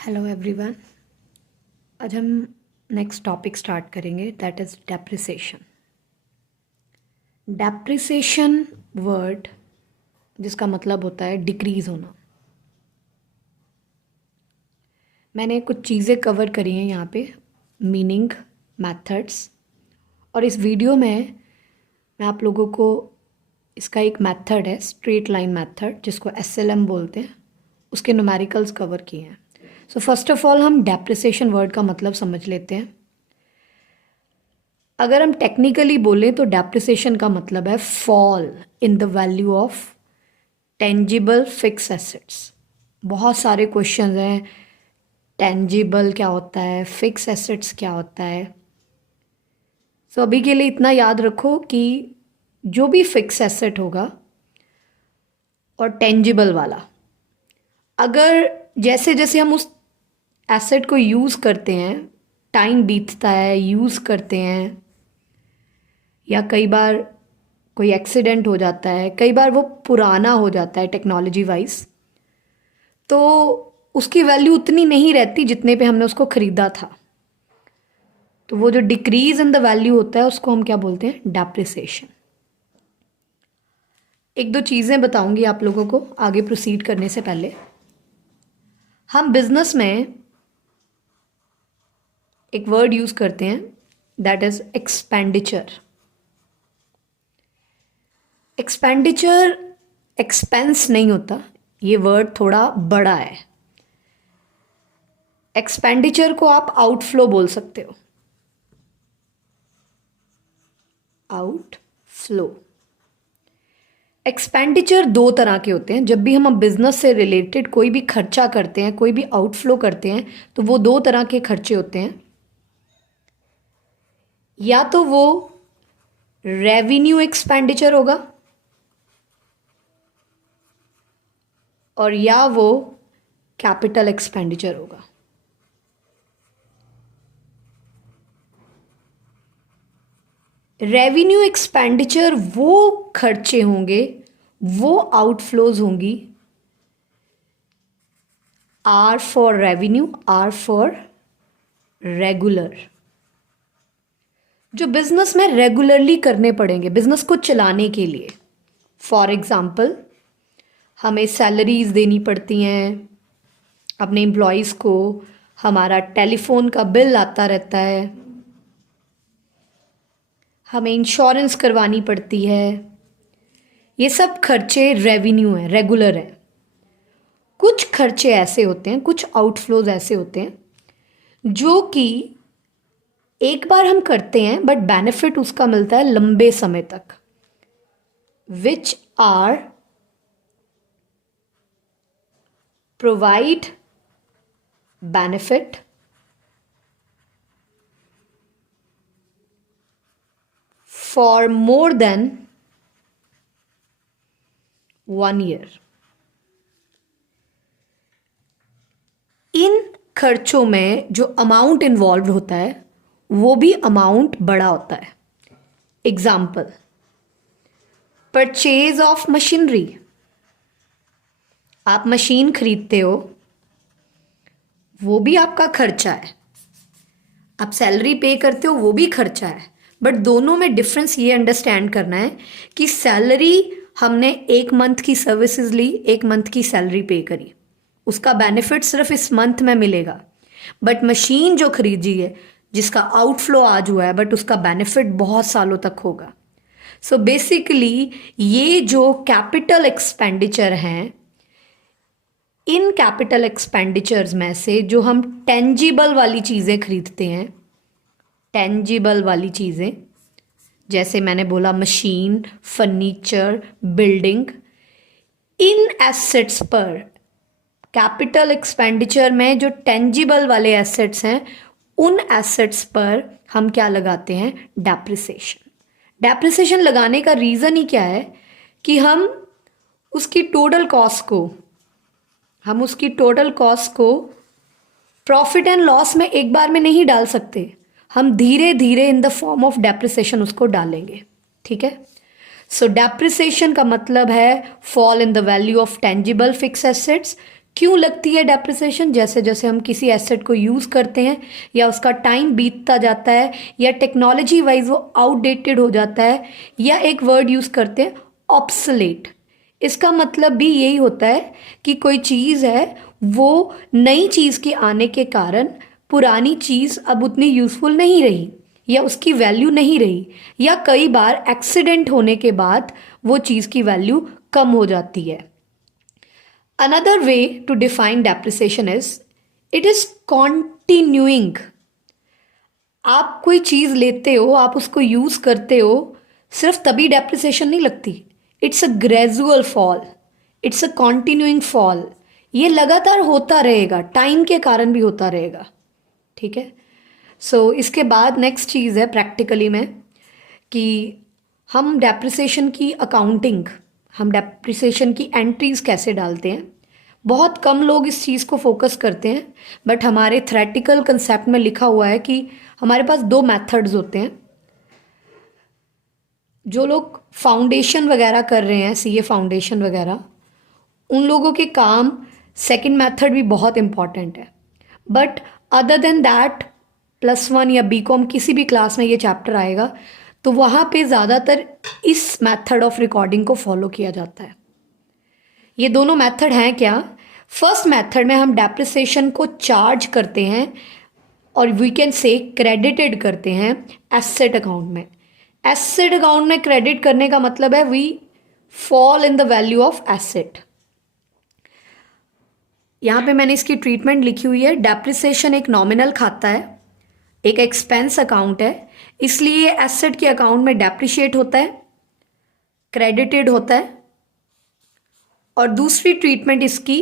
Hello everyone. आज हम next topic start करेंगे, that is depreciation. Depreciation word जिसका मतलब होता है डिक्रीज़ होना। मैंने कुछ चीज़ें कवर करी हैं यहाँ पे, मीनिंग, मेथड्स, और इस वीडियो में मैं आप लोगों को इसका एक मेथड है, स्ट्रेट लाइन मेथड, जिसको SLM बोलते हैं, उसके न्यूमेरिकल्स कवर किए हैं। सो फर्स्ट ऑफ ऑल हम डेप्रिसिएशन वर्ड का मतलब समझ लेते हैं। अगर हम टेक्निकली बोलें तो डेप्रिसिएशन का मतलब है fall in the value of tangible fixed assets. बहुत सारे क्वेश्चंस हैं, टेंजिबल क्या होता है, फिक्स एसेट्स क्या होता है। सो अभी के लिए इतना याद रखो कि जो भी फिक्स एसेट होगा और टेंजिबल वाला, अगर जैसे जैसे हम उस एसेट को यूज़ करते हैं, टाइम बीतता है, यूज़ करते हैं, या कई बार कोई एक्सीडेंट हो जाता है, कई बार वो पुराना हो जाता है टेक्नोलॉजी वाइज, तो उसकी वैल्यू उतनी नहीं रहती जितने पे हमने उसको ख़रीदा था। तो वो जो डिक्रीज इन द वैल्यू होता है उसको हम क्या बोलते हैं, डेप्रिसिएशन। एक दो चीज़ें बताऊंगी आप लोगों को आगे प्रोसीड करने से पहले। हम बिजनेस में एक वर्ड यूज़ करते हैं, that is expenditure. Expenditure expense नहीं होता, ये वर्ड थोड़ा बड़ा है। एक्सपेंडिचर को आप आउटफ्लो बोल सकते हो, आउटफ्लो। एक्सपेंडिचर दो तरह के होते हैं। जब भी हम बिजनेस से रिलेटेड कोई भी खर्चा करते हैं, कोई भी आउटफ्लो करते हैं, तो वो दो तरह के खर्चे होते हैं। या तो वो रेवेन्यू एक्सपेंडिचर होगा, और या वो कैपिटल एक्सपेंडिचर होगा। रेवेन्यू एक्सपेंडिचर वो खर्चे होंगे, वो आउटफ्लोज होंगी, R for revenue, R for regular, जो बिजनेस में रेगुलरली करने पड़ेंगे बिजनेस को चलाने के लिए। फॉर एग्जाम्पल, हमें सैलरीज देनी पड़ती हैं अपने एम्प्लॉयज़ को, हमारा टेलीफोन का बिल आता रहता है, हमें इंश्योरेंस करवानी पड़ती है। ये सब खर्चे रेवेन्यू हैं, रेगुलर हैं। कुछ खर्चे ऐसे होते हैं, कुछ आउटफ्लोज ऐसे होते हैं जो कि एक बार हम करते हैं बट बेनिफिट उसका मिलता है लंबे समय तक, which are provide benefit for more than 1 year। इन खर्चों में जो अमाउंट इन्वॉल्व होता है वो भी अमाउंट बड़ा होता है। Example, purchase of machinery. आप मशीन खरीदते हो, वो भी आपका खर्चा है। आप सैलरी पे करते हो, वो भी खर्चा है। बट दोनों में डिफरेंस ये अंडरस्टैंड करना है कि सैलरी हमने 1 मंथ की सर्विसेज ली, 1 मंथ की सैलरी पे करी, उसका बेनिफिट सिर्फ इस मंथ में मिलेगा। बट मशीन जो खरीदी है, जिसका आउटफ्लो आज हुआ है, बट उसका बेनिफिट बहुत सालों तक होगा। सो बेसिकली ये जो कैपिटल एक्सपेंडिचर हैं, इन कैपिटल एक्सपेंडिचर्स में से जो हम टेंजिबल वाली चीज़ें खरीदते हैं, टेंजिबल वाली चीज़ें जैसे मैंने बोला मशीन, फर्नीचर, बिल्डिंग, इन एसेट्स पर, कैपिटल एक्सपेंडिचर में जो टेंजिबल वाले एसेट्स हैं, उन एसेट्स पर हम क्या लगाते हैं, डेप्रिसिएशन। डेप्रिसिएशन लगाने का रीज़न ही क्या है कि हम उसकी टोटल कॉस्ट को प्रॉफिट एंड लॉस में एक बार में नहीं डाल सकते। हम धीरे धीरे in the form of depreciation उसको डालेंगे। ठीक है। सो डेप्रिसिएशन का मतलब है fall in the value of tangible fixed assets क्यों लगती है डेप्रिसिएशन? जैसे जैसे हम किसी एसेट को यूज़ करते हैं या उसका टाइम बीतता जाता है या टेक्नोलॉजी वाइज वो आउटडेटेड हो जाता है, या एक वर्ड यूज़ करते हैं ऑब्सोलेट। इसका मतलब भी यही होता है कि कोई चीज़ है वो नई चीज़ के आने के कारण पुरानी चीज़ अब उतनी यूज़फुल नहीं रही या उसकी वैल्यू नहीं रही, या कई बार एक्सीडेंट होने के बाद वो चीज़ की वैल्यू कम हो जाती है। Another way to define depreciation is it is continuing। आप कोई चीज़ लेते हो, आप उसको यूज़ करते हो, सिर्फ तभी डेप्रिसिएशन नहीं लगती। It's a gradual fall, it's a continuing fall. ये लगातार होता रहेगा, टाइम के कारण भी होता रहेगा। ठीक है। सो इसके बाद नेक्स्ट चीज़ है प्रैक्टिकली में कि हम डेप्रिसिएशन की अकाउंटिंग, हम डेप्रिसिएशन की एंट्रीज कैसे डालते हैं। बहुत कम लोग इस चीज़ को फोकस करते हैं, बट हमारे थ्योरेटिकल कंसेप्ट में लिखा हुआ है कि हमारे पास 2 मेथड्स होते हैं। जो लोग फाउंडेशन वगैरह कर रहे हैं, सीए फाउंडेशन वगैरह, उन लोगों के काम सेकंड मेथड भी बहुत इंपॉर्टेंट है। बट अदर देन दैट, +1 या बीकॉम किसी भी क्लास में ये चैप्टर आएगा तो वहाँ पे ज़्यादातर इस मेथड ऑफ रिकॉर्डिंग को फॉलो किया जाता है। ये दोनों मेथड हैं क्या? फर्स्ट मेथड में हम डेप्रिसिएशन को चार्ज करते हैं और वी कैन से क्रेडिटेड करते हैं एसेट अकाउंट में। एसेट अकाउंट में क्रेडिट करने का मतलब है we fall in the value of asset. यहाँ पे मैंने इसकी ट्रीटमेंट लिखी हुई है। डेप्रिसिएशन एक नॉमिनल खाता है, एक एक्सपेंस अकाउंट है, इसलिए एसेट के अकाउंट में डेप्रिशिएट होता है, क्रेडिटेड होता है। और दूसरी ट्रीटमेंट इसकी,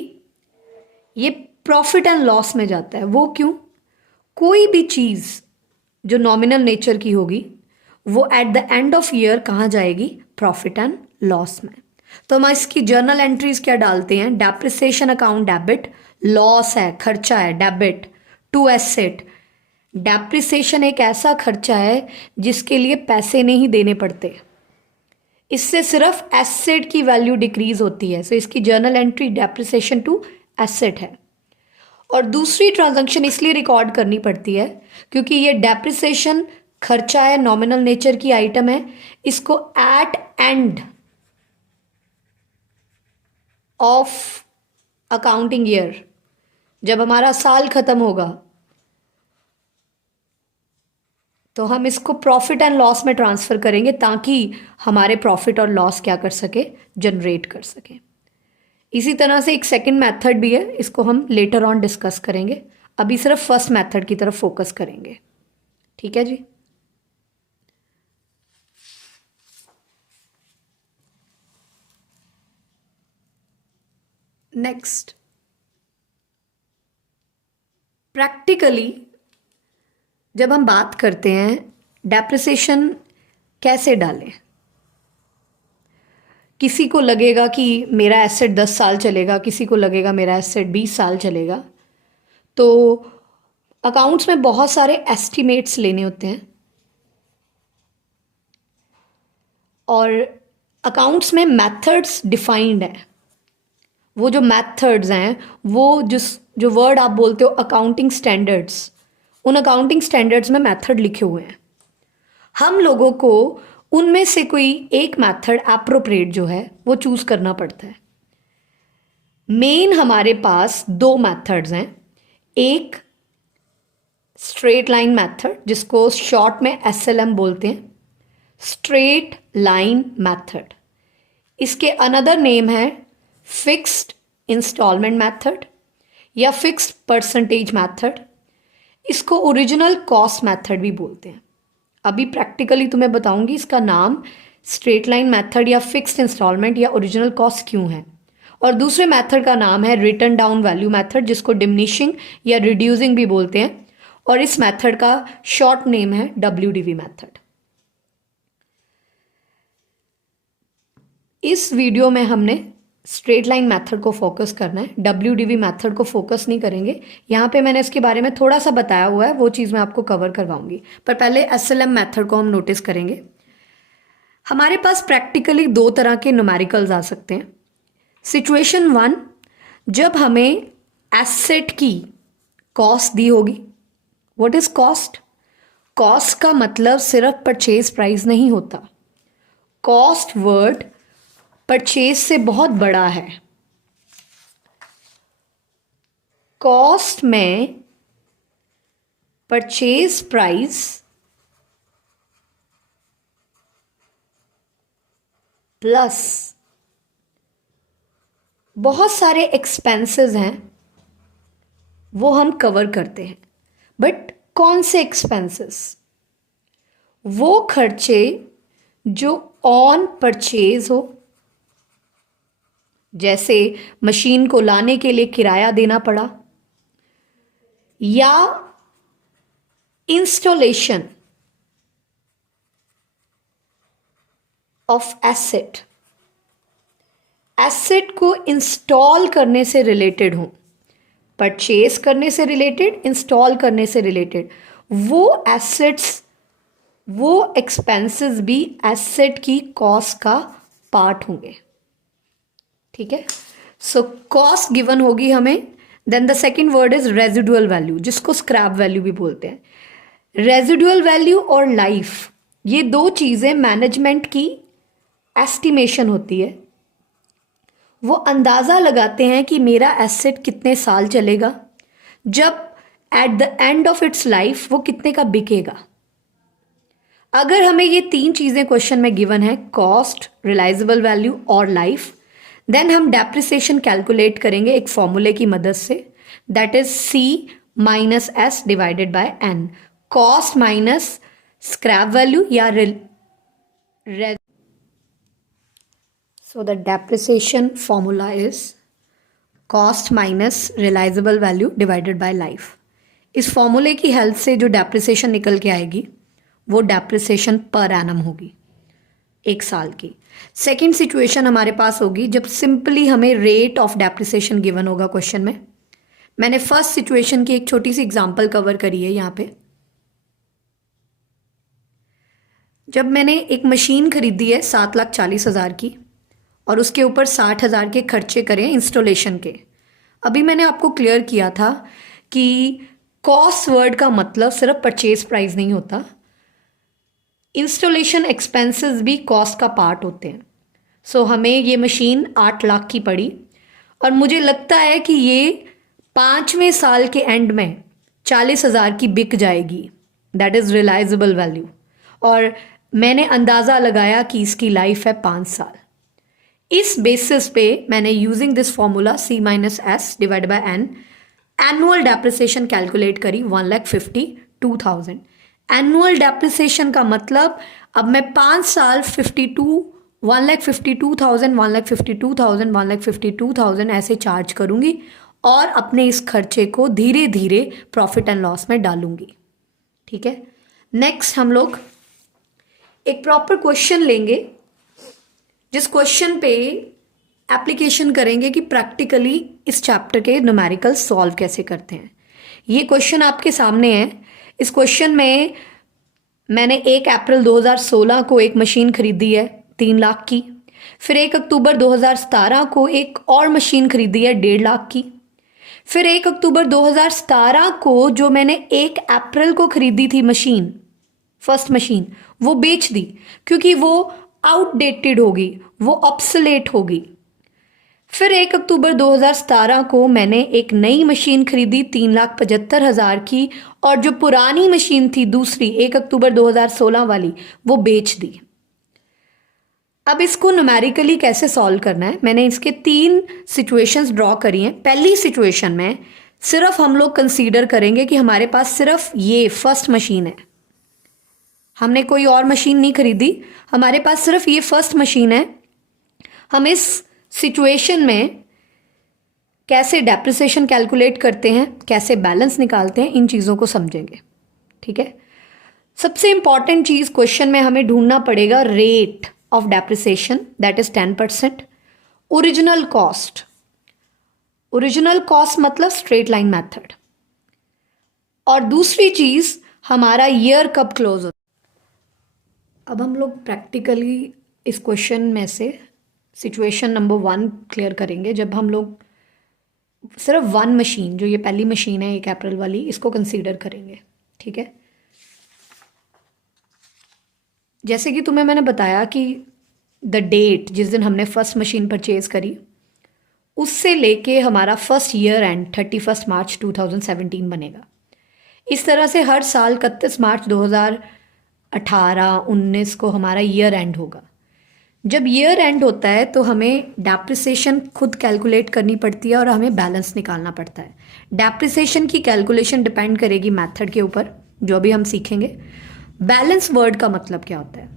ये प्रॉफिट एंड लॉस में जाता है। वो क्यों? कोई भी चीज़ जो नॉमिनल नेचर की होगी वो at the end of year कहाँ जाएगी? प्रॉफिट एंड लॉस में। तो हम इसकी जर्नल एंट्रीज क्या डालते हैं? डेप्रिसिएशन अकाउंट डेबिट, लॉस है, खर्चा है, डेबिट टू एसेट। डेप्रिसिएशन एक ऐसा खर्चा है जिसके लिए पैसे नहीं देने पड़ते, इससे सिर्फ एसेट की वैल्यू डिक्रीज होती है। सो इसकी journal entry depreciation to asset है। और दूसरी ट्रांजैक्शन इसलिए रिकॉर्ड करनी पड़ती है क्योंकि ये डेप्रिसिएशन खर्चा है, नॉमिनल नेचर की आइटम है, इसको at end of accounting year, जब हमारा साल खत्म होगा तो हम इसको प्रॉफिट एंड लॉस में ट्रांसफ़र करेंगे ताकि हमारे प्रॉफिट और लॉस क्या कर सके? जनरेट कर सके। इसी तरह से एक सेकंड मेथड भी है, इसको हम लेटर ऑन डिस्कस करेंगे। अभी सिर्फ फर्स्ट मेथड की तरफ फोकस करेंगे। ठीक है जी। नेक्स्ट, प्रैक्टिकली जब हम बात करते हैं डेप्रिसिएशन कैसे डालें। किसी को लगेगा कि मेरा एसेट 10 साल चलेगा, किसी को लगेगा मेरा एसेट 20 साल चलेगा। तो अकाउंट्स में बहुत सारे एस्टिमेट्स लेने होते हैं और अकाउंट्स में मेथड्स डिफाइंड हैं। वो जो मेथड्स हैं, वो जो वर्ड आप बोलते हो अकाउंटिंग स्टैंडर्ड्स, उन अकाउंटिंग स्टैंडर्ड्स में मेथड लिखे हुए हैं। हम लोगों को उनमें से कोई एक मेथड एप्रोप्रिएट जो है वो चूज करना पड़ता है। मेन हमारे पास 2 मेथड्स हैं। एक स्ट्रेट लाइन मेथड, जिसको शॉर्ट में SLM बोलते हैं, स्ट्रेट लाइन मेथड। इसके अनदर नेम है फिक्स्ड इंस्टॉलमेंट मेथड या फिक्स्ड परसेंटेज मेथड। इसको ओरिजिनल कॉस्ट मेथड भी बोलते हैं। अभी प्रैक्टिकली तुम्हें बताऊंगी इसका नाम स्ट्रेट लाइन मेथड या फिक्स्ड इंस्टॉलमेंट या ओरिजिनल कॉस्ट क्यों है। और दूसरे मेथड का नाम है रिटन डाउन वैल्यू मेथड, जिसको डिमिनिशिंग या रिड्यूसिंग भी बोलते हैं। और इस मेथड का शॉर्ट नेम है WDV मेथड। इस वीडियो में हमने स्ट्रेट लाइन मेथड को फोकस करना है, WDV मेथड को फोकस नहीं करेंगे। यहाँ पे मैंने इसके बारे में थोड़ा सा बताया हुआ है, वो चीज़ मैं आपको कवर करवाऊंगी। पर पहले SLM मेथड को हम नोटिस करेंगे। हमारे पास प्रैक्टिकली 2 तरह के न्यूमेरिकल्स आ सकते हैं। सिचुएशन 1, जब हमें एसेट की कॉस्ट दी होगी, व्हाट इज कॉस्ट? कॉस्ट का मतलब सिर्फ परचेज प्राइस नहीं होता। कॉस्ट वर्ड परचेज से बहुत बड़ा है। कॉस्ट में परचेज प्राइस प्लस बहुत सारे एक्सपेंसेस हैं, वो हम कवर करते हैं। बट कौन से एक्सपेंसेस? वो खर्चे जो ऑन परचेज हो, जैसे मशीन को लाने के लिए किराया देना पड़ा, या इंस्टॉलेशन ऑफ एसेट, एसेट को इंस्टॉल करने से रिलेटेड हो, परचेज करने से रिलेटेड, इंस्टॉल करने से रिलेटेड, वो एसेट्स, वो एक्सपेंसेस भी एसेट की कॉस्ट का पार्ट होंगे। ठीक है, सो कॉस्ट गिवन होगी हमें। Then the second word is residual value, जिसको स्क्रैप वैल्यू भी बोलते हैं। रेजिडुअल वैल्यू और लाइफ, ये दो चीजें मैनेजमेंट की एस्टिमेशन होती है। वो अंदाजा लगाते हैं कि मेरा एसेट कितने साल चलेगा, जब at the end of its life वो कितने का बिकेगा। अगर हमें ये तीन चीजें क्वेश्चन में गिवन है, कॉस्ट, रिलाइजेबल वैल्यू और लाइफ, देन हम डेप्रिसिएशन कैलकुलेट करेंगे एक फॉर्मूले की मदद से, that is C minus S divided by N. Cost minus scrap value या so the depreciation formula is cost minus realizable value divided by life। इस फॉर्मूले की हेल्प से जो डेप्रिसिएशन निकल के आएगी वो डेप्रिसिएशन पर एनम होगी, एक साल की। सेकेंड सिचुएशन हमारे पास होगी जब सिंपली हमें रेट ऑफ डेप्रिसिएशन गिवन होगा क्वेश्चन में। मैंने फर्स्ट सिचुएशन की एक छोटी सी एग्जांपल कवर करी है यहाँ पे। जब मैंने एक मशीन खरीदी है 7,40,000 की और उसके ऊपर 60,000 के खर्चे करें इंस्टॉलेशन के। अभी मैंने आपको क्लियर किया था कि कॉस्ट वर्ड का मतलब सिर्फ परचेज प्राइस नहीं होता, इंस्टॉलेशन एक्सपेंसेस भी कॉस्ट का पार्ट होते हैं। सो हमें ये मशीन 8 लाख की पड़ी और मुझे लगता है कि ये 5वें साल के एंड में 40,000 की बिक जाएगी, दैट इज़ रिलाइजेबल वैल्यू। और मैंने अंदाज़ा लगाया कि इसकी लाइफ है 5 साल। इस बेसिस पे मैंने using this formula C minus S divide by an annual depreciation calculate करी 1,52,000। एनुअल डेप्रिसिएशन का मतलब अब मैं 5 साल 1,52,000 1,52,000 1,52,000 ऐसे चार्ज करूंगी और अपने इस खर्चे को धीरे धीरे प्रॉफिट एंड लॉस में डालूंगी। ठीक है, नेक्स्ट हम लोग एक प्रॉपर क्वेश्चन लेंगे, जिस क्वेश्चन पे एप्लीकेशन करेंगे कि प्रैक्टिकली इस चैप्टर के न्यूमेरिकल सॉल्व कैसे करते हैं। ये क्वेश्चन आपके सामने है। इस क्वेश्चन में मैंने 1 अप्रैल 2016 को एक मशीन खरीदी है 3 लाख की, फिर 1 अक्टूबर 2017 को एक और मशीन खरीदी है 1.5 लाख की, फिर 1 अक्टूबर 2017 को जो मैंने 1 अप्रैल को खरीदी थी मशीन, फर्स्ट मशीन, वो बेच दी क्योंकि वो आउटडेटेड होगी, वो ऑब्सोलेट होगी। फिर 1 अक्टूबर 2017 को मैंने एक नई मशीन खरीदी 3,75,000 की, और जो पुरानी मशीन थी दूसरी 1 अक्टूबर 2016 वाली, वो बेच दी। अब इसको न्यूमेरिकली कैसे सॉल्व करना है, मैंने इसके 3 सिचुएशंस ड्रॉ करी हैं। पहली सिचुएशन में सिर्फ हम लोग कंसीडर करेंगे कि हमारे पास सिर्फ ये फर्स्ट मशीन है, हमने कोई और मशीन नहीं खरीदी, हमारे पास सिर्फ ये फर्स्ट मशीन है। हम इस सिचुएशन में कैसे डेप्रिसिएशन कैलकुलेट करते हैं, कैसे बैलेंस निकालते हैं, इन चीज़ों को समझेंगे। ठीक है, सबसे इंपॉर्टेंट चीज़ क्वेश्चन में हमें ढूंढना पड़ेगा rate of depreciation, that is 10%। Original cost, original cost मतलब स्ट्रेट लाइन मेथड। और दूसरी चीज़ हमारा ईयर कब क्लोज होता है। अब हम लोग प्रैक्टिकली इस क्वेश्चन में से सिचुएशन नंबर 1 क्लियर करेंगे। जब हम लोग सिर्फ वन मशीन, जो ये पहली मशीन है 1 अप्रैल वाली, इसको कंसीडर करेंगे, ठीक है। जैसे कि तुम्हें मैंने बताया कि द डेट जिस दिन हमने फर्स्ट मशीन परचेज करी, उससे लेके हमारा फर्स्ट ईयर एंड 31 मार्च 2017 बनेगा। इस तरह से हर साल 31 मार्च 2018-19 को हमारा ईयर एंड होगा। जब ईयर एंड होता है तो हमें डेप्रिसिएशन खुद कैलकुलेट करनी पड़ती है और हमें बैलेंस निकालना पड़ता है। डेप्रिसिएशन की कैलकुलेशन डिपेंड करेगी मेथड के ऊपर, जो अभी हम सीखेंगे। बैलेंस वर्ड का मतलब क्या होता है?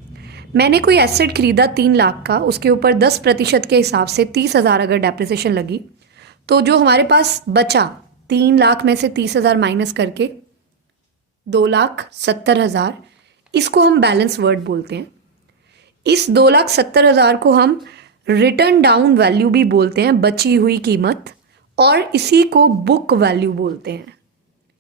मैंने कोई एसेट खरीदा 3 लाख का, उसके ऊपर 10% के हिसाब से 30,000 अगर डेप्रिसिएशन लगी, तो जो हमारे पास बचा 3 लाख में से 30,000 माइनस करके 2,70,000, इसको हम बैलेंस वर्ड बोलते हैं। इस 2,70,000 को हम रिटर्न डाउन वैल्यू भी बोलते हैं, बची हुई कीमत, और इसी को बुक वैल्यू बोलते हैं।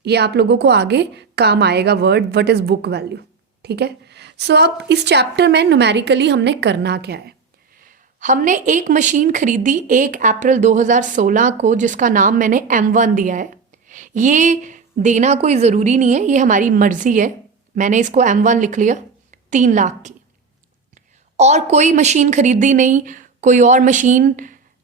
ये आप लोगों को आगे काम आएगा word, what is book value, ठीक है। सो अब इस चैप्टर में न्यूमेरिकली हमने करना क्या है। हमने एक मशीन खरीदी 1 अप्रैल 2016 को, जिसका नाम मैंने M1 दिया है। ये देना कोई ज़रूरी नहीं है, ये हमारी मर्जी है। मैंने इसको M1 लिख लिया, 3 लाख की। और कोई मशीन खरीदी नहीं, कोई और मशीन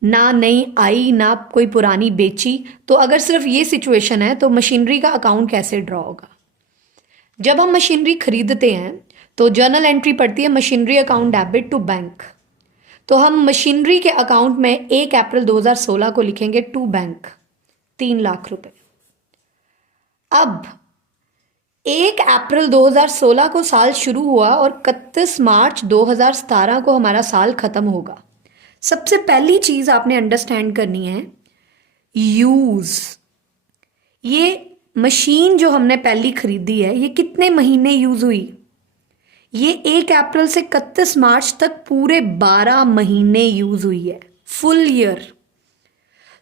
ना नई आई ना कोई पुरानी बेची। तो अगर सिर्फ ये सिचुएशन है तो मशीनरी का अकाउंट कैसे ड्रॉ होगा? जब हम मशीनरी खरीदते हैं तो जर्नल एंट्री पड़ती है machinery account debit to bank. तो हम मशीनरी के अकाउंट में 1 अप्रैल 2016 को लिखेंगे टू बैंक 3 लाख रुपए। अब 1 अप्रैल 2016 को साल शुरू हुआ और 31 मार्च 2017 को हमारा साल खत्म होगा। सबसे पहली चीज आपने अंडरस्टैंड करनी है, यूज। ये मशीन जो हमने पहली खरीदी है, ये कितने महीने यूज हुई? ये 1 अप्रैल से 31 मार्च तक पूरे 12 महीने यूज हुई है, फुल ईयर।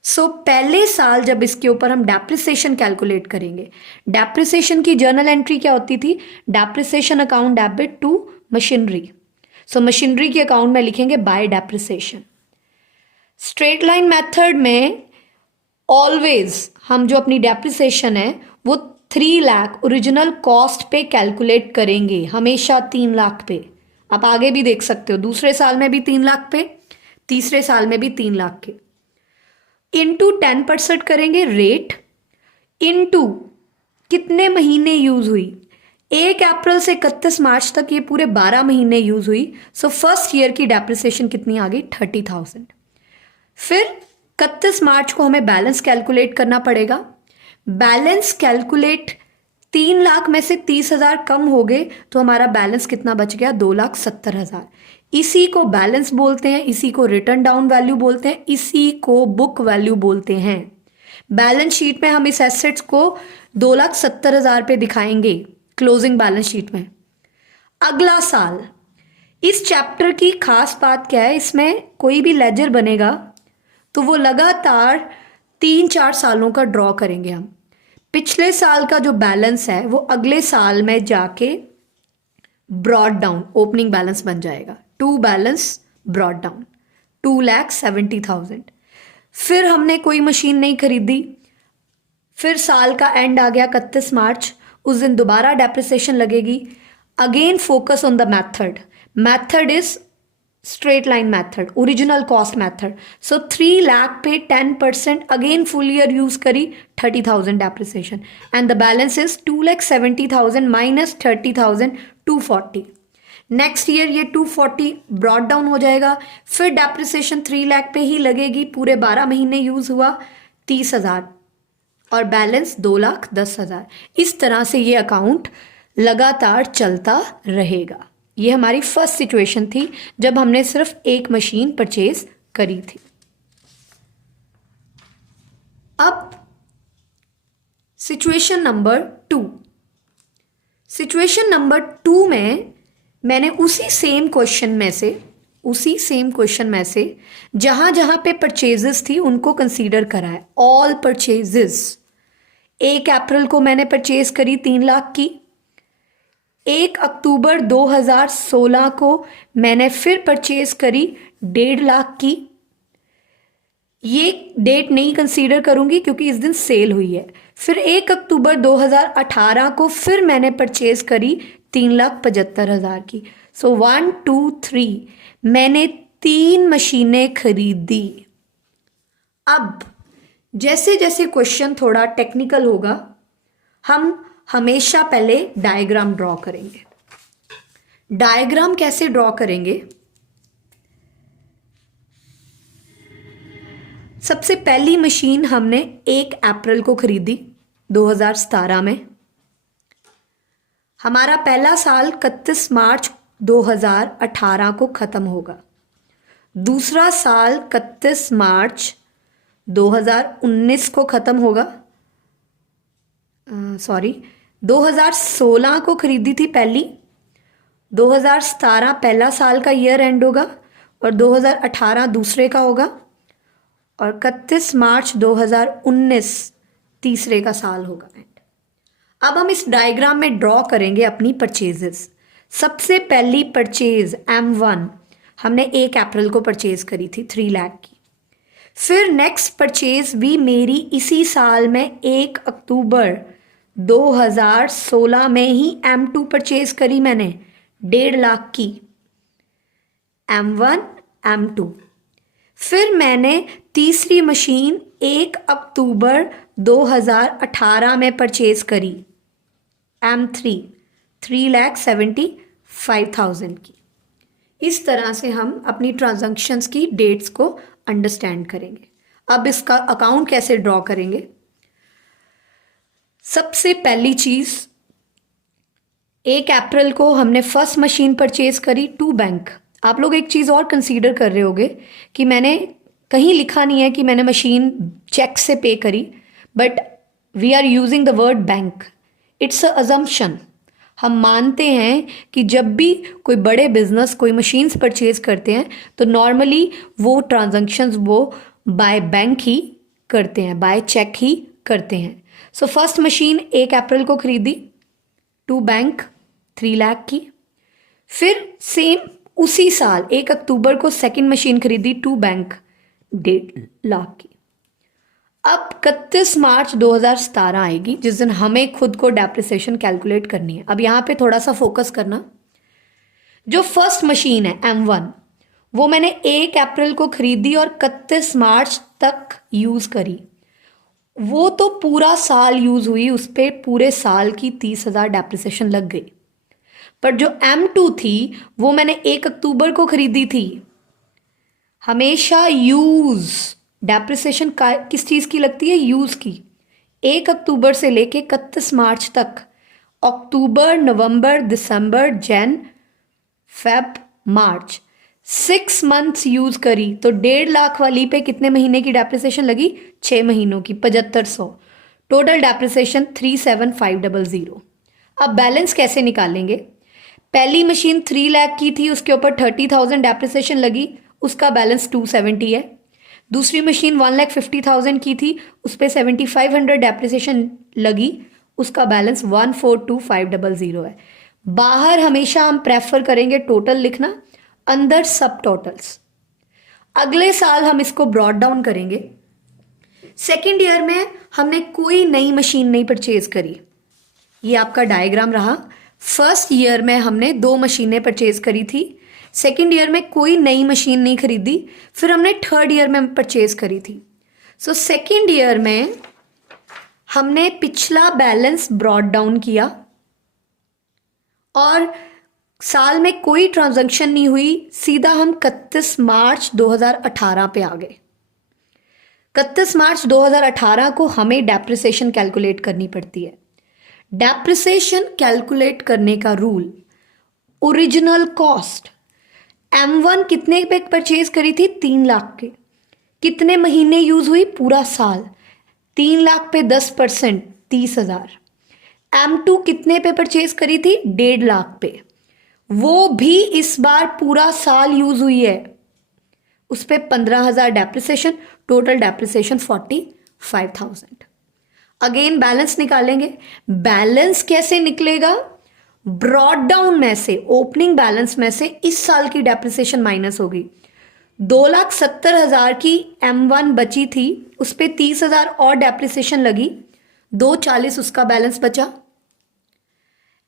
सो पहले साल जब इसके ऊपर हम डेप्रिसिएशन कैलकुलेट करेंगे, डेप्रिसिएशन की जर्नल एंट्री क्या होती थी? Depreciation account debit to machinery. So machinery के अकाउंट में लिखेंगे by depreciation. Straight line method में ऑलवेज हम जो अपनी डेप्रिसिएशन है वो 3 लाख ओरिजिनल कॉस्ट पे कैलकुलेट करेंगे, हमेशा 3 लाख पे। आप आगे भी देख सकते हो, दूसरे साल में भी 3 लाख पे, तीसरे साल में भी 3 लाख के। इनटू 10% करेंगे रेट, इनटू कितने महीने यूज हुई? 1 अप्रैल से 31 मार्च तक ये पूरे 12 महीने यूज हुई। सो फर्स्ट ईयर की डेप्रिसिएशन कितनी आ गई? 30,000। फिर 31 मार्च को हमें बैलेंस कैलकुलेट करना पड़ेगा। बैलेंस कैलकुलेट 3 लाख में से 30,000 कम हो गए तो हमारा बैलेंस कितना बच गया? 2,70,000। इसी को बैलेंस बोलते हैं, इसी को रिटर्न डाउन वैल्यू बोलते हैं, इसी को बुक वैल्यू बोलते हैं। बैलेंस शीट में हम इस एसेट्स को 2,70,000 पे दिखाएंगे क्लोजिंग बैलेंस शीट में। अगला साल, इस चैप्टर की खास बात क्या है, इसमें कोई भी लेजर बनेगा तो वो लगातार 3-4 सालों का ड्रॉ करेंगे हम। पिछले साल का जो बैलेंस है वो अगले साल में जाके ब्रॉड डाउन ओपनिंग बैलेंस बन जाएगा। To balance brought down 2,70,000। फिर हमने कोई मशीन नहीं खरीदी, फिर साल का एंड आ गया 31 मार्च, उस दिन दोबारा डेप्रिसिएशन लगेगी। Again focus on the method. Method is straight line method, original cost method. So 3 lakh पे 10%, अगेन फुल ईयर यूज करी, 30,000 depreciation, and the balance is 2,70,000 minus 30,000, 240। Next year ये 240 ब्रॉड डाउन हो जाएगा। फिर डेप्रिसिएशन 3 लाख पे ही लगेगी, पूरे 12 महीने यूज हुआ 30,000, और बैलेंस 2,10,000। इस तरह से ये अकाउंट लगातार चलता रहेगा। ये हमारी फर्स्ट सिचुएशन थी जब हमने सिर्फ एक मशीन परचेज करी थी। अब सिचुएशन नंबर 2। सिचुएशन नंबर 2 में मैंने उसी सेम क्वेश्चन में से जहां जहां पे परचेजेस थी उनको कंसीडर करा है। All purchases. 1 अप्रैल को मैंने परचेज करी 3 लाख की। 1 अक्टूबर 2016 को मैंने फिर परचेज करी 1.5 लाख की। ये डेट नहीं कंसीडर करूंगी क्योंकि इस दिन सेल हुई है। फिर 1 अक्टूबर 2018 को फिर मैंने परचेज करी 3,75,000 की। सो 1 2 3 मैंने 3 मशीनें खरीदी। अब जैसे जैसे क्वेश्चन थोड़ा टेक्निकल होगा, हम हमेशा पहले डायग्राम ड्रॉ करेंगे। डायग्राम कैसे ड्रॉ करेंगे? सबसे पहली मशीन हमने 1 अप्रैल को खरीदी 2017 में। हमारा पहला साल 31 मार्च 2018 को ख़त्म होगा। दूसरा साल 31 मार्च 2019 को ख़त्म होगा। 2016 को खरीदी थी पहली, 2017 पहला साल का ईयर एंड होगा और 2018 दूसरे का होगा और 31 मार्च 2019 तीसरे का साल होगा। अब हम इस डायग्राम में ड्रॉ करेंगे अपनी परचेजेस। सबसे पहली परचेज M1 हमने 1 अप्रैल को परचेज करी थी 3 लाख की। फिर नेक्स्ट परचेज भी मेरी इसी साल में 1 अक्टूबर 2016 में ही M2 परचेज करी मैंने 1.5 लाख की। M1 M2। फिर मैंने तीसरी मशीन 1 अक्टूबर 2018 में परचेज करी M3 3,75,000 की। इस तरह से हम अपनी ट्रांजैक्शंस की डेट्स को अंडरस्टैंड करेंगे। अब इसका अकाउंट कैसे ड्रॉ करेंगे? सबसे पहली चीज़, 1 अप्रैल को हमने फर्स्ट मशीन परचेज करी टू बैंक। आप लोग एक चीज़ और कंसीडर कर रहे होगे कि मैंने कहीं लिखा नहीं है कि मैंने मशीन चेक से पे करी, but we are using the word bank. It's a assumption. हम मानते हैं कि जब भी कोई बड़े बिजनेस कोई मशीन्स परचेज करते हैं तो नॉर्मली वो ट्रांजैक्शंस वो बाय बैंक ही करते हैं, बाय चेक ही करते हैं। सो फर्स्ट मशीन 1 अप्रैल को खरीदी टू बैंक 3 लाख की। फिर सेम उसी साल 1 अक्टूबर को सेकंड मशीन खरीदी टू बैंक 1.5 लाख की। अब 31 मार्च 2017 आएगी जिस दिन हमें खुद को डेप्रिसिएशन कैलकुलेट करनी है। अब यहाँ पे थोड़ा सा फोकस करना। जो फर्स्ट मशीन है M1 वो मैंने 1 अप्रैल को खरीदी और 31 मार्च तक यूज़ करी। वो तो पूरा साल यूज़ हुई, उस पर पूरे साल की 30,000 डेप्रिसिएशन लग गई। पर जो M2 थी वो मैंने 1 अक्टूबर को खरीदी थी। हमेशा यूज़ डेप्रिसिएशन किस चीज़ की लगती है? यूज़ की। 1 अक्टूबर से लेके 31 मार्च तक, October November December Jan Feb March 6 months use करी तो 1.5 लाख वाली पे कितने महीने की डेप्रिसिएशन लगी? 6 महीनों की 7500। Total depreciation 37,500। अब बैलेंस कैसे निकालेंगे? पहली मशीन 3 लाख की थी, उसके ऊपर 30,000 डेप्रिसिएशन लगी, उसका बैलेंस 270 है। दूसरी मशीन 1,50,000 की थी, उस पर 7,500 डेप्रिसिएशन लगी, उसका बैलेंस 142,500 है। बाहर हमेशा हम प्रेफर करेंगे टोटल लिखना, अंदर सब टोटल्स। अगले साल हम इसको ब्रॉड डाउन करेंगे। सेकेंड ईयर में हमने कोई नई मशीन नहीं परचेज करी। ये आपका डायग्राम रहा। फर्स्ट ईयर में हमने 2 मशीनें परचेज करी थी, सेकेंड ईयर में कोई नई मशीन नहीं खरीदी, फिर हमने थर्ड ईयर में परचेज करी थी। सो सेकेंड ईयर में हमने पिछला बैलेंस ब्रॉड डाउन किया और साल में कोई ट्रांजैक्शन नहीं हुई, सीधा हम 31 मार्च 2018 पे आ गए। 31 मार्च 2018 को हमें डेप्रिसिएशन कैलकुलेट करनी पड़ती है। डेप्रिसिएशन कैलकुलेट करने का रूल, ओरिजिनल कॉस्ट M1 कितने पे परचेज करी थी? 3 लाख के। कितने महीने यूज हुई? पूरा साल। 3 लाख पे 10% 30,000। M2 कितने पे परचेज करी थी? 1.5 लाख पे। वो भी इस बार पूरा साल यूज हुई है, उस पे 15,000 depreciation, total depreciation 45,000। Again balance निकालेंगे। बैलेंस कैसे निकलेगा? ब्रॉड डाउन में से, ओपनिंग बैलेंस में से इस साल की डेप्रिसिएशन माइनस होगी 2,70,000 की M1 बची थी, उस पर 30,000 और डेप्रिसिएशन लगी, 240 उसका बैलेंस बचा।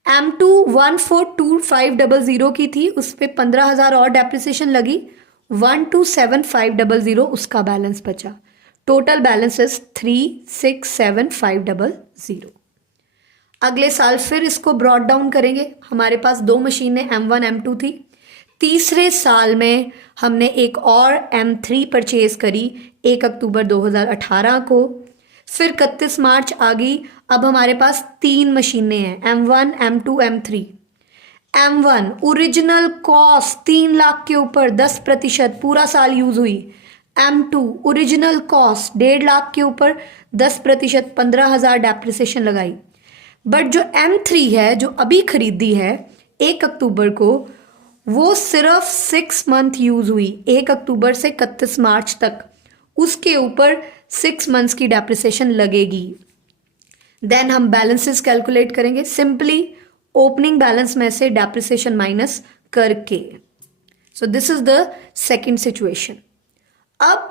M2 142500 की थी, उस पर 15,000 और डेप्रिसिएशन लगी, 127,500 उसका बैलेंस बचा। Total balance is 367,500। अगले साल फिर इसको ब्रॉड डाउन करेंगे। हमारे पास दो मशीनें M1 M2 थी। तीसरे साल में हमने एक और M3 परचेज करी 1 अक्टूबर 2018 को। फिर 31 मार्च आ गई। अब हमारे पास 3 मशीनें हैं, M1 M2 M3। M1 original cost 3 lakh के ऊपर 10% पूरा साल यूज हुई। M2 ओरिजिनल कॉस्ट 1.5 लाख के ऊपर 10% 15,000 डेप्रिसिएशन लगाई। बट जो M3 है जो अभी खरीदी है 1 अक्टूबर को, वो सिर्फ 6 मंथ यूज हुई, 1 अक्टूबर से 31 मार्च तक। उसके ऊपर 6 मंथ्स की डेप्रिसिएशन लगेगी। देन हम बैलेंसेस कैलकुलेट करेंगे सिंपली ओपनिंग बैलेंस में से डेप्रिसिएशन माइनस करके। So this is the second situation. अब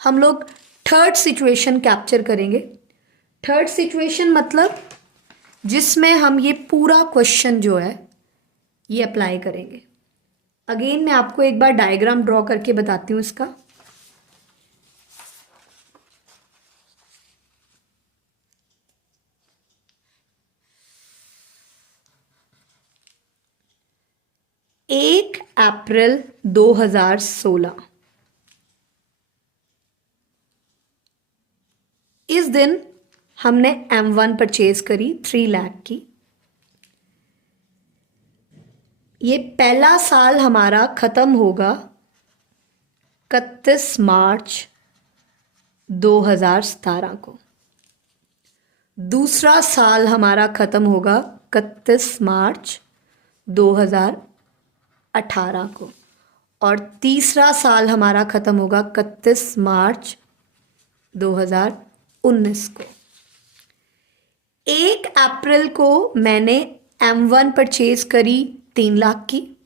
हम लोग थर्ड सिचुएशन कैप्चर करेंगे। थर्ड सिचुएशन मतलब जिसमें हम ये पूरा क्वेश्चन जो है ये अप्लाई करेंगे। अगेन मैं आपको एक बार डायग्राम ड्रॉ करके बताती हूँ इसका। एक अप्रैल 2016 इस दिन हमने M1 परचेज करी 3 लाख की। ये पहला साल हमारा खत्म होगा 31 मार्च 2017 को। दूसरा साल हमारा खत्म होगा 31 मार्च 2018 को। और तीसरा साल हमारा खत्म होगा 31 मार्च 2019 को। 1 अप्रैल को मैंने M1 परचेज करी 3 लाख की।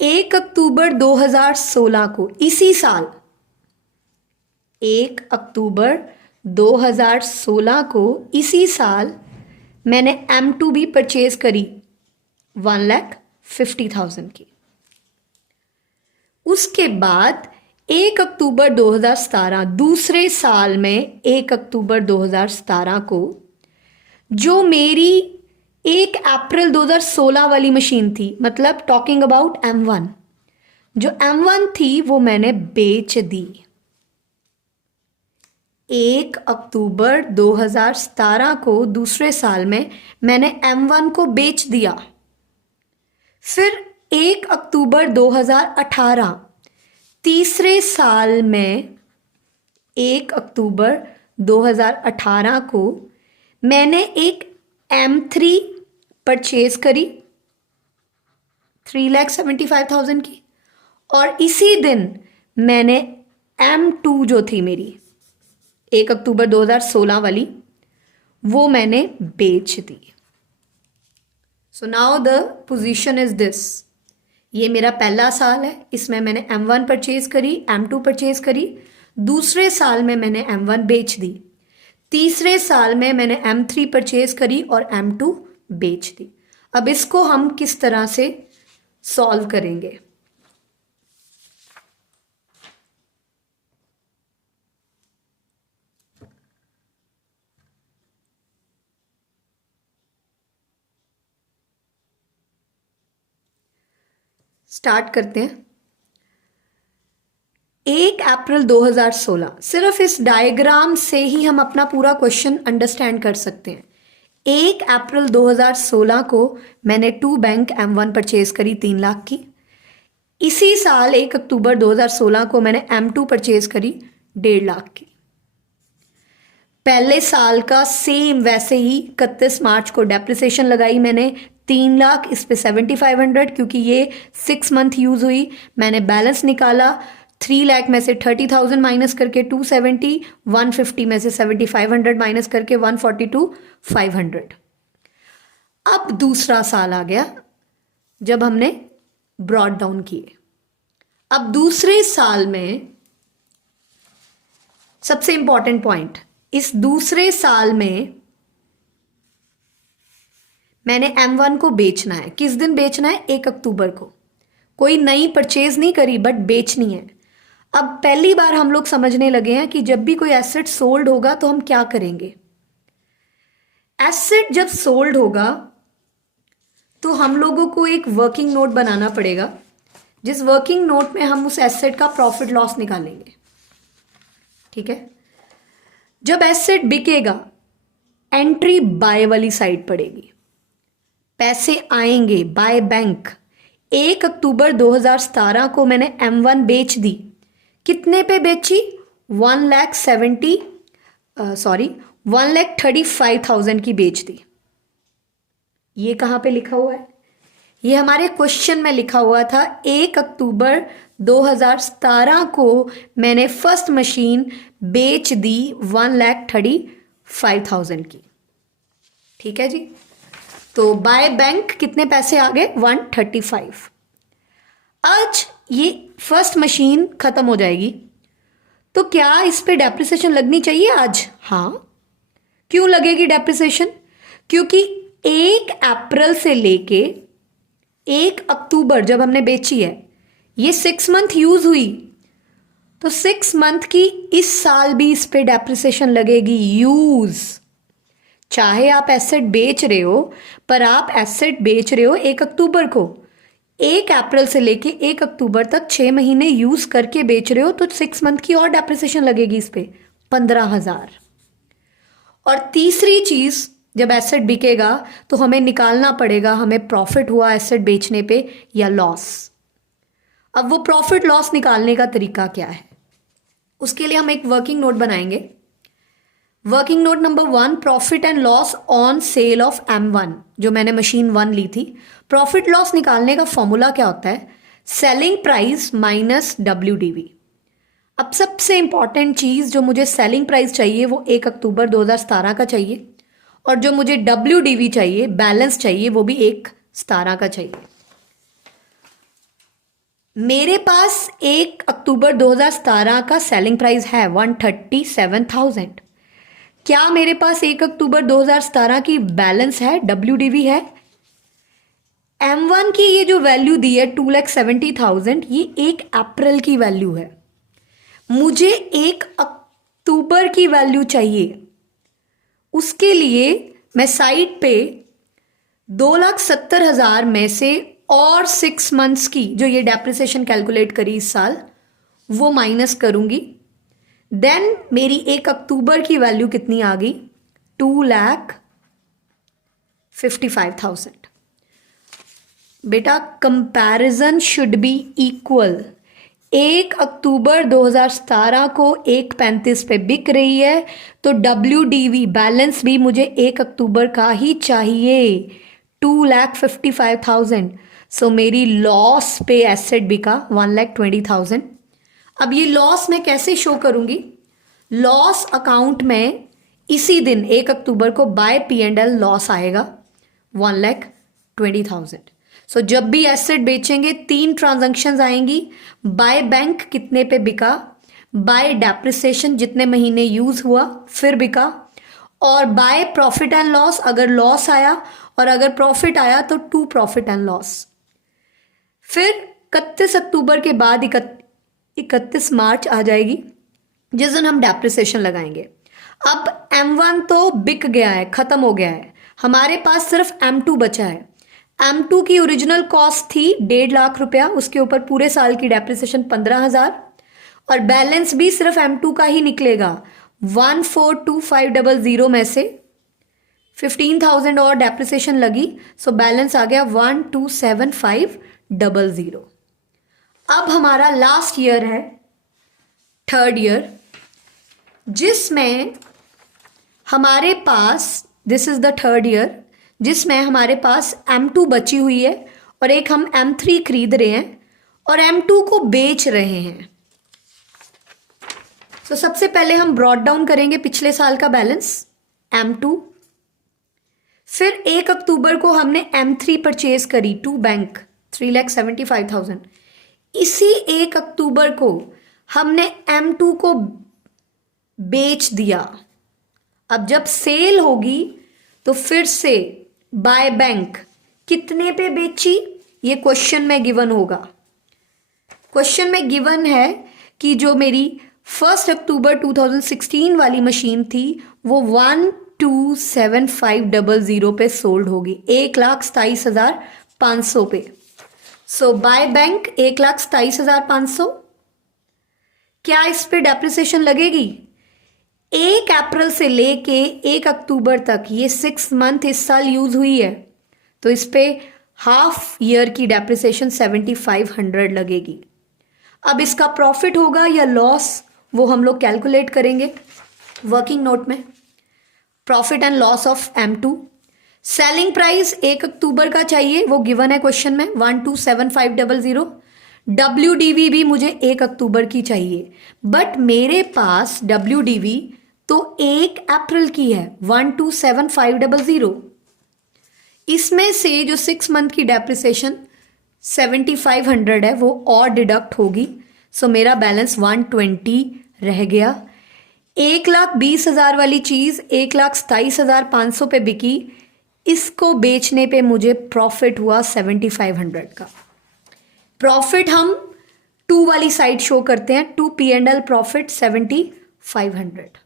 1 अक्टूबर 2016 को इसी साल 1 अक्टूबर 2016 को इसी साल मैंने M2 भी परचेज करी 1,50,000 की। उसके बाद 1 अक्टूबर 2017 दूसरे साल में 1 अक्टूबर 2017 को जो मेरी 1 अप्रैल 2016 वाली मशीन थी, मतलब टॉकिंग अबाउट M1, जो M1 थी वो मैंने बेच दी। 1 अक्टूबर 2017 को दूसरे साल में मैंने M1 को बेच दिया। फिर 1 अक्टूबर 2018 तीसरे साल में 1 अक्टूबर 2018 को मैंने एक M3 परचेज करी 3,75,000 की। और इसी दिन मैंने M2 जो थी मेरी 1 अक्टूबर 2016 वाली, वो मैंने बेच दी। So now the position is this. ये मेरा पहला साल है, इसमें मैंने M1 परचेज करी, M2 परचेज करी। दूसरे साल में मैंने M1 बेच दी। तीसरे साल में मैंने M3 परचेज करी और M2 बेच दी। अब इसको हम किस तरह से सॉल्व करेंगे? स्टार्ट करते हैं। 1 अप्रैल 2016, सिर्फ इस डायग्राम से ही हम अपना पूरा क्वेश्चन अंडरस्टैंड कर सकते हैं। 1 अप्रैल 2016 को मैंने 2 बैंक M1 परचेज करी 3 लाख की। इसी साल 1 अक्टूबर 2016 को मैंने M2 परचेज करी 1.5 लाख की। पहले साल का सेम वैसे ही 31 मार्च को डेप्रिसिएशन लगाई मैंने 3 लाख, इस पे 7,500 क्योंकि ये 6 मंथ यूज हुई। मैंने बैलेंस निकाला 3 लाख में से 30,000 माइनस करके 270, 150 में से 7,500 माइनस करके 142,500। अब दूसरा साल आ गया जब हमने ब्रॉड डाउन किए। अब दूसरे साल में सबसे इंपॉर्टेंट पॉइंट, इस दूसरे साल में मैंने M1 को बेचना है। किस दिन बेचना है? 1 अक्टूबर को। कोई नई परचेज नहीं करी बट बेचनी है। अब पहली बार हम लोग समझने लगे हैं कि जब भी कोई एसेट सोल्ड होगा तो हम क्या करेंगे। एसेट जब सोल्ड होगा तो हम लोगों को एक वर्किंग नोट बनाना पड़ेगा, जिस वर्किंग नोट में हम उस एसेट का प्रॉफिट लॉस निकालेंगे। ठीक है। जब एसेट बिकेगा एंट्री बाय वाली साइड पड़ेगी, पैसे आएंगे बाय बैंक। 1 अक्टूबर 2017 को मैंने M1 बेच दी। कितने पे बेची? 1,35,000 की बेच दी। ये कहाँ पे लिखा हुआ है? ये हमारे क्वेश्चन में लिखा हुआ था। 1 अक्टूबर 2017 को मैंने फर्स्ट मशीन बेच दी 1,35,000 की। ठीक है जी। तो बाय बैंक कितने पैसे आ गए? 135। आज ये फर्स्ट मशीन खत्म हो जाएगी तो क्या इस पे डेप्रिसिएशन लगनी चाहिए आज? हाँ। क्यों लगेगी डेप्रिसिएशन? क्योंकि 1 अप्रैल से लेके 1 अक्टूबर जब हमने बेची है, ये 6 मंथ यूज हुई, तो 6 मंथ की इस साल भी इस पे डेप्रिसिएशन लगेगी। यूज, चाहे आप एसेट बेच रहे हो, पर आप एसेट बेच रहे हो 1 अक्टूबर को, 1 अप्रैल से लेके 1 अक्टूबर तक 6 महीने यूज करके बेच रहे हो, तो 6 मंथ की और डेप्रिसिएशन लगेगी इस पे 15,000। और तीसरी चीज, जब एसेट बिकेगा तो हमें निकालना पड़ेगा हमें प्रॉफिट हुआ एसेट बेचने पे या लॉस। अब वो प्रॉफिट लॉस निकालने का तरीका क्या है? उसके लिए हम एक वर्किंग नोट बनाएंगे। Working note number 1, profit and loss on sale of M1, जो मैंने मशीन 1 ली थी। प्रॉफिट लॉस निकालने का फॉर्मूला क्या होता है? Selling price minus WDV। अब सबसे इंपॉर्टेंट चीज, जो मुझे सेलिंग प्राइस चाहिए वो 1 अक्टूबर 2017 का चाहिए, और जो मुझे WDV चाहिए, बैलेंस चाहिए, वो भी 1/17 का चाहिए। मेरे पास 1 अक्टूबर 2017 का सेलिंग प्राइस है 137,000। क्या मेरे पास 1 अक्टूबर 2017 की बैलेंस है, WDV है? M1 की ये जो वैल्यू दी है 2,70,000, ये 1 अप्रैल की वैल्यू है। मुझे 1 अक्टूबर की वैल्यू चाहिए। उसके लिए मैं साइड पे 2,70,000 में से और 6 मंथ्स की जो ये डेप्रिसिएशन कैलकुलेट करी इस साल, वो माइनस करूंगी। देन मेरी 1 अक्टूबर की वैल्यू कितनी आ गई? 2,55,000। बेटा कंपैरिजन शुड बी इक्वल। 1 अक्टूबर 2017 को 1,35 पे बिक रही है, तो WDV बैलेंस भी मुझे 1 अक्टूबर का ही चाहिए, 2,55,000। सो मेरी लॉस पे एसेट बिका 1,20,000। अब ये लॉस मैं कैसे शो करूंगी? लॉस अकाउंट में इसी दिन 1 अक्टूबर को बाय P&L लॉस आएगा 1,20,000। सो जब भी एसेट बेचेंगे 3 ट्रांजैक्शंस आएंगी। बाय बैंक कितने पे बिका, बाय डेप्रिसिएशन जितने महीने यूज हुआ फिर बिका, और बाय प्रॉफिट एंड लॉस, अगर लॉस आया और अगर प्रॉफिट आया तो 2 प्रॉफिट एंड लॉस। फिर 31 अक्टूबर के बाद 31 मार्च आ जाएगी, जिस दिन हम डेप्रिसिएशन लगाएंगे। अब M1 तो बिक गया है, खत्म हो गया है, हमारे पास सिर्फ M2 बचा है। M2 की ओरिजिनल कॉस्ट थी 1.5 लाख रुपया, उसके ऊपर पूरे साल की डेप्रिसिएशन 15,000, और बैलेंस भी सिर्फ M2 का ही निकलेगा। 142500 में से 15,000 और डेप्रिसिएशन लगी, सो बैलेंस आ गया 127500। अब हमारा लास्ट ईयर है, 3rd ईयर, जिसमें हमारे पास, this is the 3rd year, जिसमें हमारे पास M2 बची हुई है और एक हम M3 खरीद रहे हैं और M2 को बेच रहे हैं। तो सबसे पहले हम ब्रॉट डाउन करेंगे पिछले साल का बैलेंस M2। फिर 1 अक्टूबर को हमने M3 परचेज करी टू बैंक 3,75,000। इसी 1 अक्टूबर को हमने M2 को बेच दिया। अब जब सेल होगी तो फिर से बाय बैंक कितने पे बेची, ये क्वेश्चन में गिवन होगा। क्वेश्चन में गिवन है कि जो मेरी 1 अक्टूबर 2016 वाली मशीन थी वो 1,27,500 पे सोल्ड होगी, 1,27,500 पे। सो बाय बैंक 1,27,500। क्या इस पे डेप्रिसिएशन लगेगी? 1 अप्रैल से लेके 1 अक्टूबर तक ये 6 मंथ इस साल यूज हुई है, तो इस पे हाफ ईयर की डेप्रिसिएशन 7,500 लगेगी। अब इसका प्रॉफिट होगा या लॉस वो हम लोग कैलकुलेट करेंगे वर्किंग नोट में। Profit and loss of M2। Selling price 1 अक्टूबर का चाहिए, वो गिवन है क्वेश्चन में 1,27,500। WDV भी मुझे 1 अक्टूबर की चाहिए, बट मेरे पास WDV तो 1 अप्रैल की है 1,27,500। इसमें से जो 6 मंथ की डेप्रिसिएशन 7,500 है वो और डिडक्ट होगी। सो मेरा बैलेंस 120 रह गया। 1,20,000 वाली चीज़ 1,27,500 पे बिकी, इसको बेचने पे मुझे प्रॉफिट हुआ 7,500 का। प्रॉफिट हम 2 वाली साइड शो करते हैं, 2 P&L प्रॉफिट 7,500।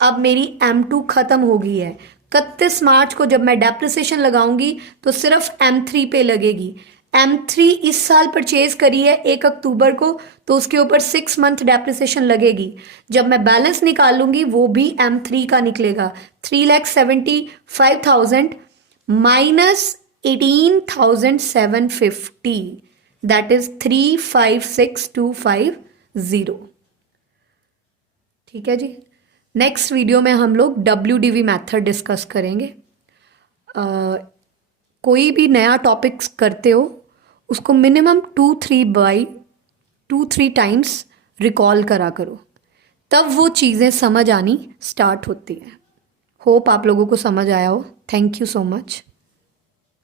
अब मेरी M2 खत्म हो गई है। 31 मार्च को जब मैं डेप्रिसिएशन लगाऊंगी तो सिर्फ M3 पे लगेगी। M3 इस साल परचेज करी है 1 अक्टूबर को, तो उसके ऊपर 6 मंथ डेप्रिसिएशन लगेगी। जब मैं बैलेंस निकालूंगी वो भी M3 का निकलेगा, 3,75,000 माइनस 18,750, दैट इज 356,250। ठीक है जी। नेक्स्ट वीडियो में हम लोग WDV मेथड डिस्कस करेंगे। कोई भी नया टॉपिक्स करते हो उसको मिनिमम 2-3 टाइम्स रिकॉल करा करो, तब वो चीज़ें समझ आनी स्टार्ट होती हैं। होप आप लोगों को समझ आया हो। Thank you so much.